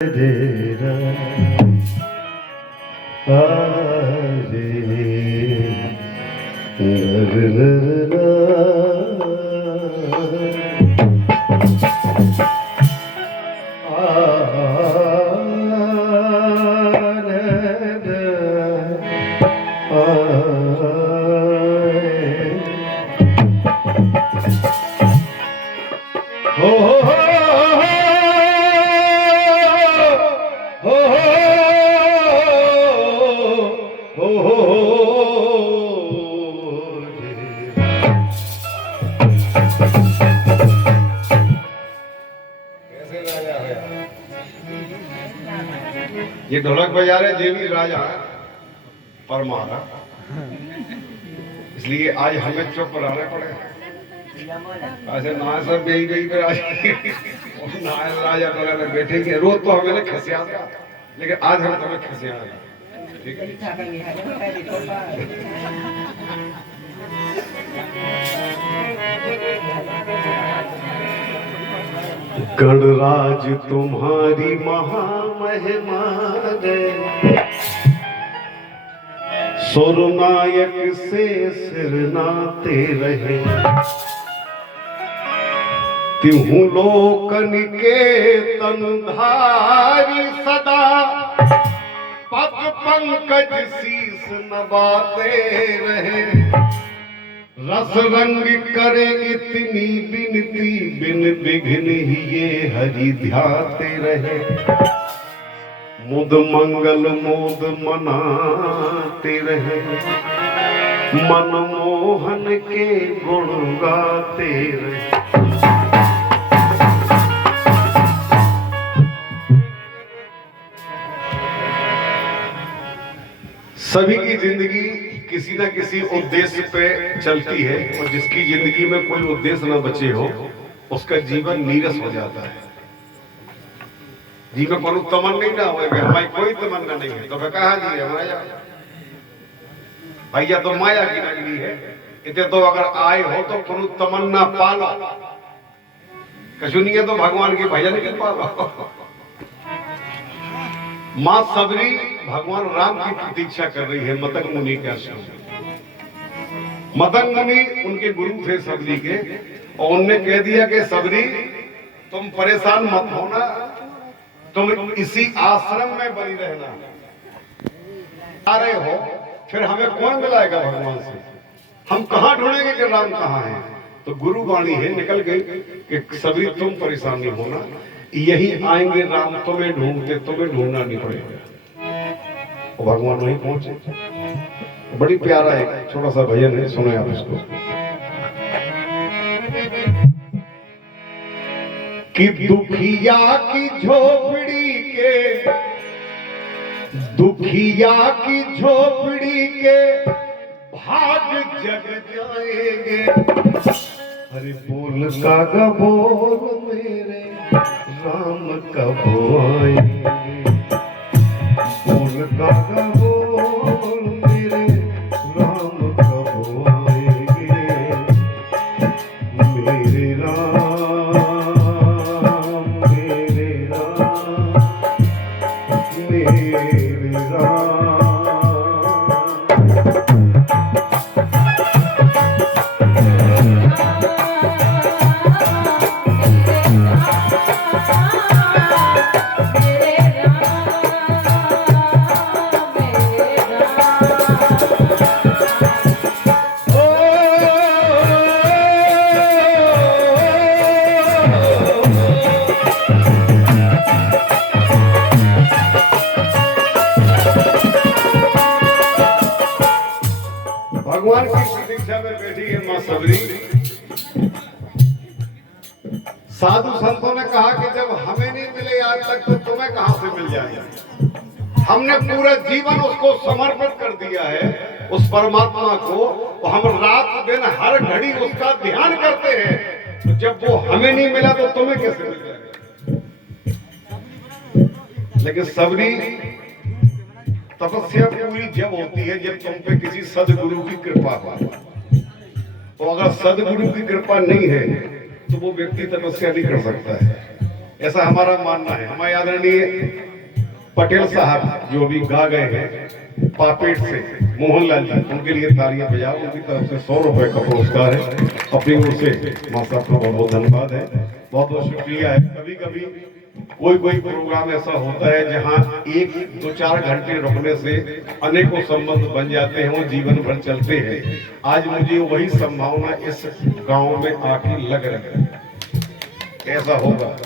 तेरा आरे ये ढोलक बजा रहे देवी राजा परमारा, इसलिए आज हमें चुप रहना पड़ेगा। ऐसे ना सब गई पे राजा ढोलक में बैठेंगे। रोज तो हमें खसिया, लेकिन आज हम तुम्हें खसिया। ठीक है, गणराज तुम्हारी महामहिमा है, सुरनायक से सिरनाते रहे। तिहु लोकन के तनधारी सदा, पद पंकज शीस नवाते रहे। रस रंग करे इतनी बिनती, बिन विघ्न ही ये हरि ध्याते रहे। मुद मंगल मोद मनाते रहे, मनमोहन के गुण गाते रहे। सभी की जिंदगी किसी न किसी उद्देश्य पे चलती है, और जिसकी जिंदगी में कोई उद्देश्य न बचे हो उसका जीवन नीरस हो जाता है। जीवन को तमन्ना नहीं ना हो, हमारी कोई तमन्ना नहीं है तो कहा जी है माया। भैया तो माया की नगरी है, इतने तो अगर आए हो तो कोनो तमन्ना पालो। कशुनिया तो भगवान की भजन की पालो। मां सबरी भगवान राम की प्रतीक्षा कर रही है मतंग मुनि के आश्रम में। मतंग मुनि उनके गुरु थे सबरी के, और उनने कह दिया कि सबरी तुम परेशान मत होना, तुम इसी आश्रम में बनी रहना। आ रहे हो फिर हमें कौन मिलाएगा भगवान से, हम कहां ढूंढेंगे कि राम कहां है। तो गुरु वाणी है निकल गई कि सबरी तुम परेशान नहीं होना, यही आएंगे राम, तुम्हें ढूंढते, तुम्हें ढूंढना नहीं पड़ेगा। और भगवान वहीं पहुंचे। बड़ी प्यारा एक छोटा सा भजन है, सुनो आप इसको। कि दुखिया की झोपड़ी के, दुखिया की झोपड़ी के भाग जग जाएंगे। अरे बोल कागा बोल मेरे राम कब आएंगे। बोल कागा बोल मेरे राम कब आएंगे। मेरे राम मेरे राम मेरे राम। भगवान की प्रतीक्षा में बैठी है मां सबरी। साधु संतों ने कहा कि जब हमें नहीं मिले आज तक तो तुम्हें कहां से मिल जाएगा। हमने पूरा जीवन उसको समर्पित कर दिया है, उस परमात्मा को। हम रात दिन हर घड़ी उसका ध्यान करते हैं, तो जब वो हमें नहीं मिला तो तुम्हें कैसे मिल जाएगा। लेकिन सबरी तपस्या पूरी जब होती है जब तुम पे किसी सदगुरु की कृपा हो। तो अगर सदगुरु की कृपा नहीं है तो वो व्यक्ति तपस्या नहीं कर सकता है। ऐसा हमारा मानना है। हमारे आदरणीय पटेल साहब जो भी गा गए हैं पापेट से, मोहनलाल जी, उनके लिए तालियां बजाओ। उनकी तरफ से 100 रुपए का पुरस्कार है, अपनी ओर से मां साहब का बहुत बहुत धन्यवाद है, बहुत बहुत शुक्रिया है। कभी कभी कोई प्रोग्राम ऐसा होता है जहां 1-2-4 घंटे रुकने से अनेकों संबंध बन जाते हैं, वो जीवन भर चलते हैं। आज मुझे वही संभावना इस गांव में आके लग रही है, ऐसा होगा।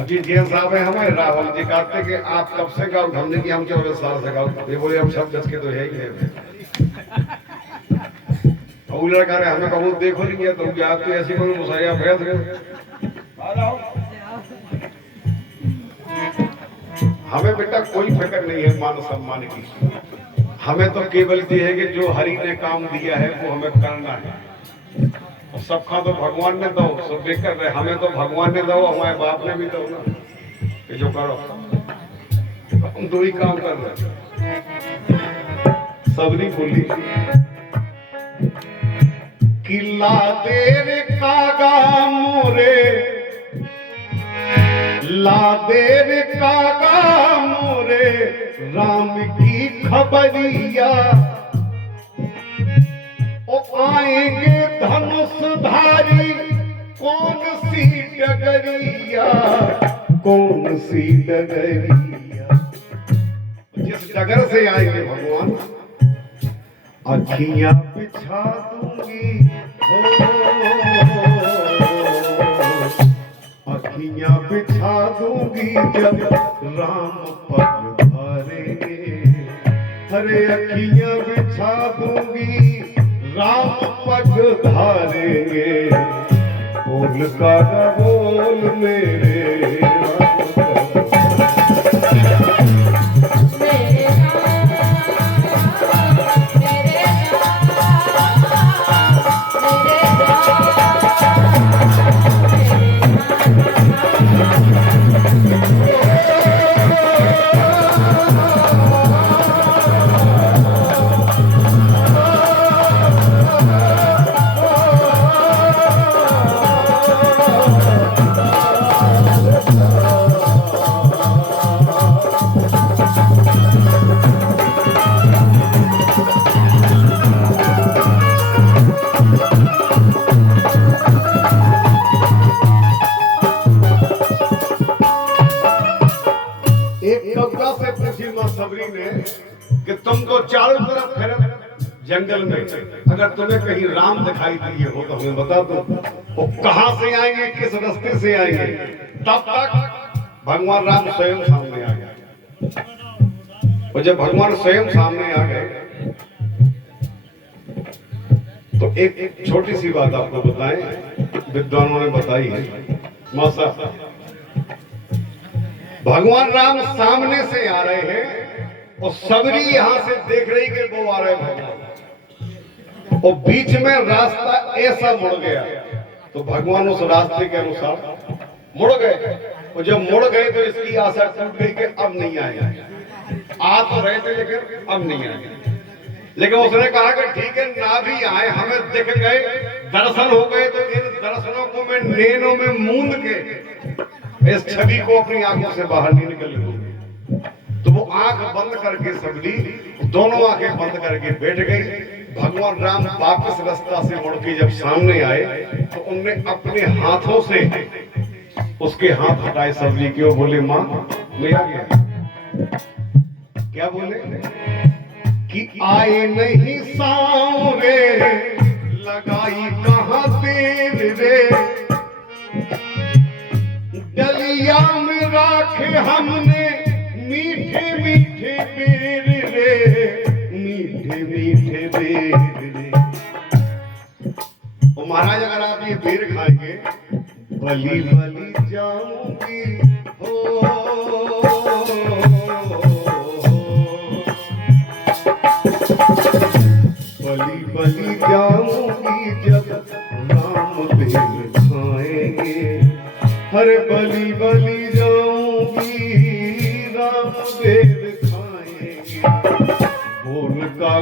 अभी जी साहब है हमारे, राहुल जी कहते कि आप कब से गाओ, हमने कि हम 14 साल से गाओ। ये बोले हम सब 10 के तो है ही है। और लड़का रहे हमें कबूल देखो नहीं किया तो क्या तो ऐसी कोई मुसाया फैल हमें बेटा कोई फिक्र नहीं है मान सम्मान की। हमें तो केवल ये है कि जो हरि ने काम दिया है वो हमें करना है। सबका तो भगवान ने दो, सब बेकर रहे, हमें तो भगवान ने दो, हमारे बाप ने भी दो ना, ये जो करो हम दो ही काम कर रहे। सबरी बोली कि ला देर कागा मोरे, ला देर कागा मोरे राम की खबरिया, ओ आएंगे धनुषधारी कौन सी डगरिया, कौन सी डगरिया। जिस डगर से आएंगे भगवान अखियां बिछा दूंगी, अखियां बिछा दूंगी जब राम पग धरेंगे। अरे अखियां बिछा दूंगी राम पग धारेंगे, बोल का बोल मेरे कि तुम तो चारों तरफ फिर जंगल में, अगर तुम्हें कहीं राम दिखाई दिए हो तो हमें बता दो, वो कहां से आएंगे, किस रास्ते से आएंगे। तब तक भगवान राम स्वयं सामने आ गए। और जब भगवान स्वयं सामने आ गए तो एक छोटी सी बात आपको बताएं, विद्वानों ने बताई है। मौसा भगवान राम सामने से आ रहे हैं और सबरी यहां से देख रही कि वो आ रहे भगवान, और बीच में रास्ता ऐसा मुड़ गया तो भगवान उस रास्ते के अनुसार मुड़ गए। और जब मुड़ गए तो इसकी आशा टूट गई कि अब नहीं आएगा। आ तो रहे थे लेकिन अब नहीं आएगा। लेकिन उसने कहा कि ठीक है ना भी आए, हमें दिख गए, दर्शन हो गए, तो इन दर्शनों को मैं नैनों में मूंद के इस छवि को अपनी आंखों से बाहर नहीं निकल दूंगी। तो वो आंख बंद करके सबरी दोनों आंखें बंद करके बैठ गई। भगवान राम वापस रास्ता से मुड़ के जब सामने आए तो उनने अपने हाथों से उसके हाथ हटाए सबरी के, बोले मां मैं आ गया। क्या बोले कि आए नहीं सांवरे लगाई कहां देर रे, डलिया में राखे हमने मीठे मीठे बेर रे, मीठे मीठे बेर रे। और महाराज अगर आप ये बेर खाएंगे बली बली जाऊंगी हो, बली बली जाऊंगी जब राम बेर खाएंगे। हरे बली बली जाऊंगी राम बेर खाएंगे। बोल का